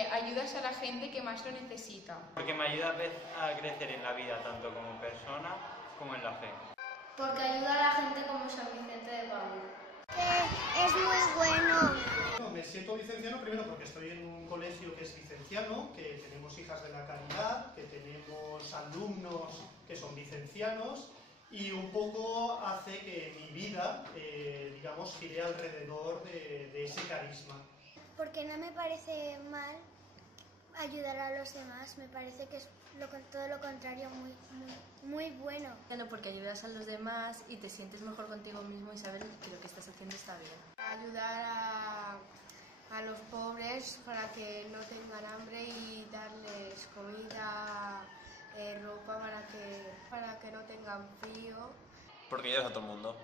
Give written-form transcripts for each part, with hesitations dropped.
Porque ayudas a la gente que más lo necesita. Porque me ayuda a crecer en la vida, tanto como persona como en la fe. Porque ayuda a la gente como San Vicente de Paúl. Es muy bueno. Me siento vicenciano primero porque estoy en un colegio que es vicenciano, que tenemos hijas de la caridad, que tenemos alumnos que son vicencianos, y un poco hace que mi vida, digamos, gire alrededor de ese carisma. Porque no me parece mal ayudar a los demás, me parece que es todo lo contrario, muy bueno. Bueno, porque ayudas a los demás y te sientes mejor contigo mismo y sabes que lo que estás haciendo está bien. Ayudar a los pobres para que no tengan hambre y darles comida, ropa para que no tengan frío. Porque ayudas a todo el mundo.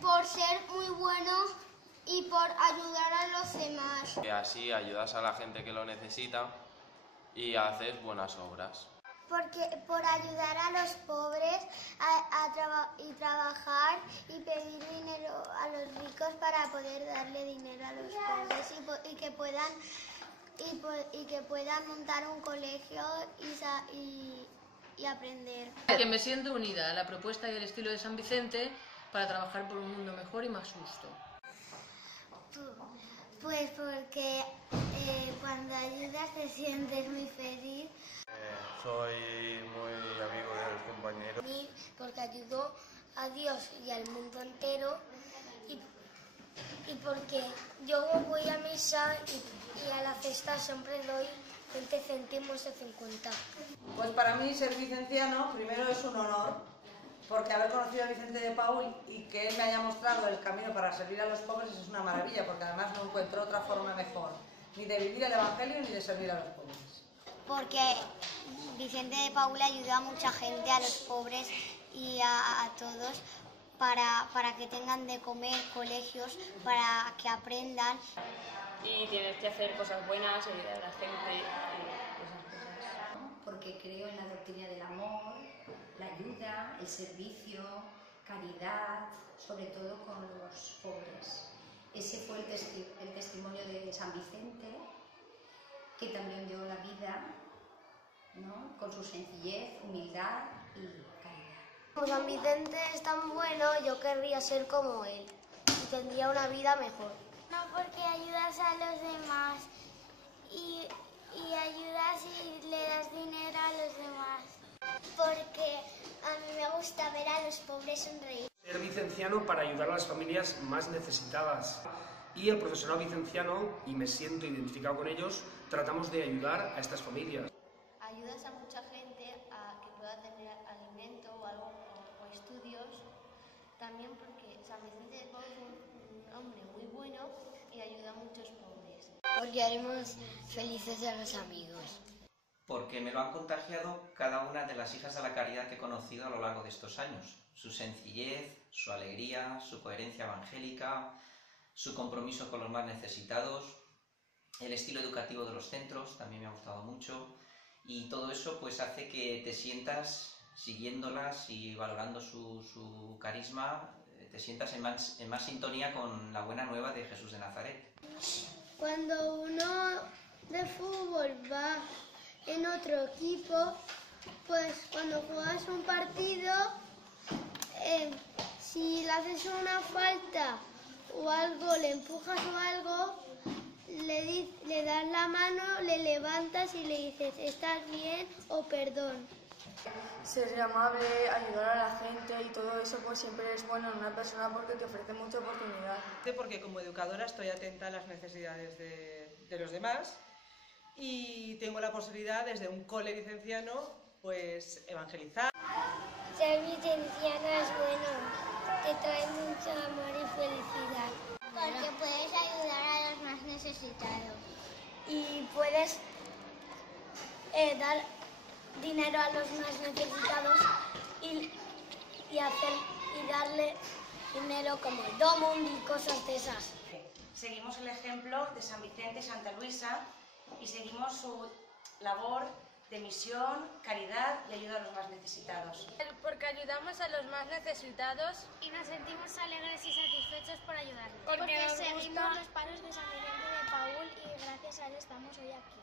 Por ser muy bueno y por ayudar a los demás. Que así ayudas a la gente que lo necesita y haces buenas obras. Porque por ayudar a los pobres y trabajar y pedir dinero a los ricos para poder darle dinero a los pobres y que puedan montar un colegio y aprender. Que me siento unida a la propuesta y el estilo de San Vicente para trabajar por un mundo mejor y más justo. Pues porque cuando ayudas te sientes muy feliz. Soy muy amigo de los compañeros. A mí porque ayudo a Dios y al mundo entero y porque yo voy a misa y a la cesta siempre doy 20 céntimos de 50. Pues para mí ser vicenciano primero es un honor, porque haber conocido a Vicente de Paúl y que él me haya mostrado el camino para servir a los pobres es una maravilla, porque además no encuentro otra forma mejor, ni de vivir el Evangelio ni de servir a los pobres. Porque Vicente de Paúl ayudó a mucha gente, a los pobres y a todos, para que tengan de comer, colegios, para que aprendan. Y tienes que hacer cosas buenas, ayudar a la gente y esas cosas. Porque creo en la doctrina del amor, la ayuda, el servicio, caridad, sobre todo con los pobres. Ese fue el testimonio de San Vicente, que también dio la vida, ¿no?, con su sencillez, humildad y caridad. Como San Vicente es tan bueno, yo querría ser como él y tendría una vida mejor. No, porque ayudas a los demás y ayudas y le das dinero a los demás. Porque a mí me gusta ver a los pobres sonreír. Ser vicenciano para ayudar a las familias más necesitadas. Y el profesorado vicenciano, y me siento identificado con ellos, tratamos de ayudar a estas familias. Ayudas a mucha gente a que pueda tener alimento o algo o estudios. También porque San Vicente de Paúl es un hombre muy bueno y ayuda a muchos pobres. Porque haremos felices a los amigos. Porque me lo han contagiado cada una de las hijas de la caridad que he conocido a lo largo de estos años. Su sencillez, su alegría, su coherencia evangélica, su compromiso con los más necesitados, el estilo educativo de los centros también me ha gustado mucho, y todo eso pues hace que te sientas, siguiéndolas y valorando su carisma, te sientas en más sintonía con la buena nueva de Jesús de Nazaret. Cuando uno de fútbol va en otro equipo, pues cuando juegas un partido, si le haces una falta o algo, le empujas o algo, le das la mano, le levantas y le dices ¿estás bien? O perdón. Ser amable, ayudar a la gente y todo eso pues siempre es bueno en una persona porque te ofrece mucha oportunidad. Porque como educadora estoy atenta a las necesidades de los demás y tengo la posibilidad desde un cole vicenciano pues evangelizar. Ser vicenciano es bueno, te trae mucho amor y felicidad. Porque puedes ayudar a los más necesitados. Y puedes dar dinero a los más necesitados y darle dinero como el Domund y cosas de esas. Seguimos el ejemplo de San Vicente y Santa Luisa y seguimos su labor de misión, caridad y ayuda a los más necesitados. Porque ayudamos a los más necesitados Y nos sentimos alegres y satisfechos por ayudarles. Porque seguimos los pasos de San Vicente de Paúl y gracias a él estamos hoy aquí.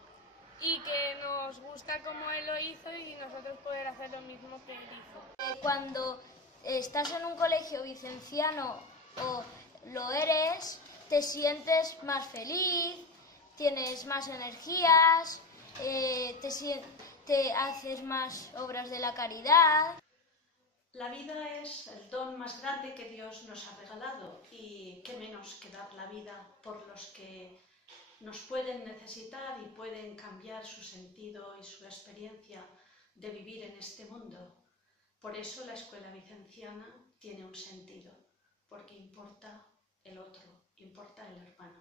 y que nos gusta como él lo hizo y nosotros poder hacer lo mismo que él hizo. Cuando estás en un colegio vicenciano o lo eres, te sientes más feliz, tienes más energías, te haces más obras de la caridad. La vida es el don más grande que Dios nos ha regalado y qué menos que dar la vida por los que nos pueden necesitar y pueden cambiar su sentido y su experiencia de vivir en este mundo. Por eso la escuela vicenciana tiene un sentido, porque importa el otro, importa el hermano.